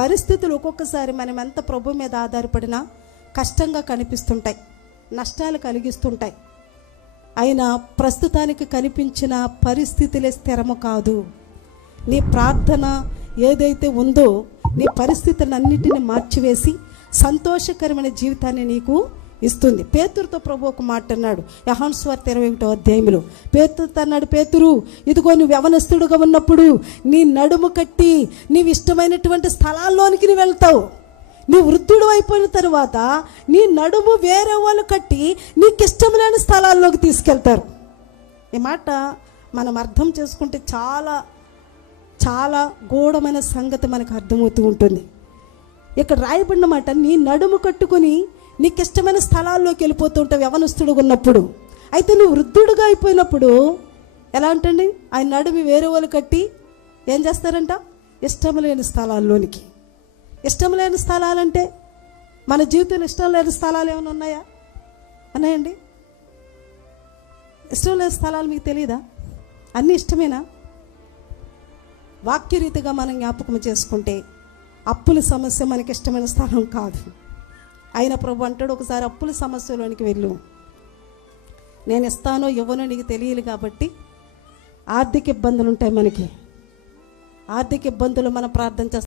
పరిస్థితులు ఒక్కొక్కసారి మనం ఎంత ప్రభు మీద ఆధారపడినా కష్టంగా కనిపిస్తుంటాయి. నష్టాలు కలిగిస్తుంటాయి. అయినా ప్రస్తుతానికి కనిపించిన పరిస్థితులే స్థిరము కాదు. నీ ప్రార్థన ఏదైతే ఉందో నీ పరిస్థితులన్నిటిని మార్చివేసి సంతోషకరమైన జీవితాన్ని నీకు ఇస్తుంది. పేతురుతో ప్రభు ఒక మాట అన్నాడు. యహాన్ స్వార్త ఇరవై ఒకటో అధ్యాయంలో పేతురుతో అన్నాడు పేతురు ఇదిగో నువ్వు యవనస్తుడుగా ఉన్నప్పుడు నీ నడుము కట్టి నీవు ఇష్టమైనటువంటి స్థలాల్లోనికి నువ్వు వెళ్తావు. నీ వృద్ధుడు అయిపోయిన తర్వాత నీ నడుము వేరే వాళ్ళు కట్టి నీకు ఇష్టం లేని స్థలాల్లోకి తీసుకెళ్తారు. ఈ మాట మనం అర్థం చేసుకుంటే చాలా చాలా గూఢమైన సంగతి మనకు అర్థమవుతూ ఉంటుంది. ఇక్కడ రాయబడిన మాట నీ నడుము కట్టుకొని నీకు ఇష్టమైన స్థలాల్లోకి వెళ్ళిపోతుంటావు యవనస్తుడు ఉన్నప్పుడు. అయితే నువ్వు వృద్ధుడుగా అయిపోయినప్పుడు ఎలా అంటండి ఆయన నడుమి వేరే వాళ్ళు కట్టి ఏం చేస్తారంట? ఇష్టం లేని స్థలాల్లోనికి. ఇష్టం లేని స్థలాలంటే మన జీవితంలో ఇష్టం లేని స్థలాలు ఏమైనా ఉన్నాయా? ఉన్నాయండి? ఇష్టం లేని స్థలాలు మీకు తెలియదా అన్నీ ఇష్టమేనా? వాక్యరీతిగా మనం జ్ఞాపకం చేసుకుంటే అప్పుల సమస్య మనకి ఇష్టమైన స్థలం కాదు. ఆయన ప్రభు అంటాడు ఒకసారి అప్పుల సమస్యలోనికి వెళ్ళు. నేను ఇస్తానో ఇవ్వనో నీకు తెలియదు కాబట్టి ఆర్థిక ఇబ్బందులు ఉంటాయి మనకి. ఆర్థిక ఇబ్బందులు మనం ప్రార్థన చేస్తాం.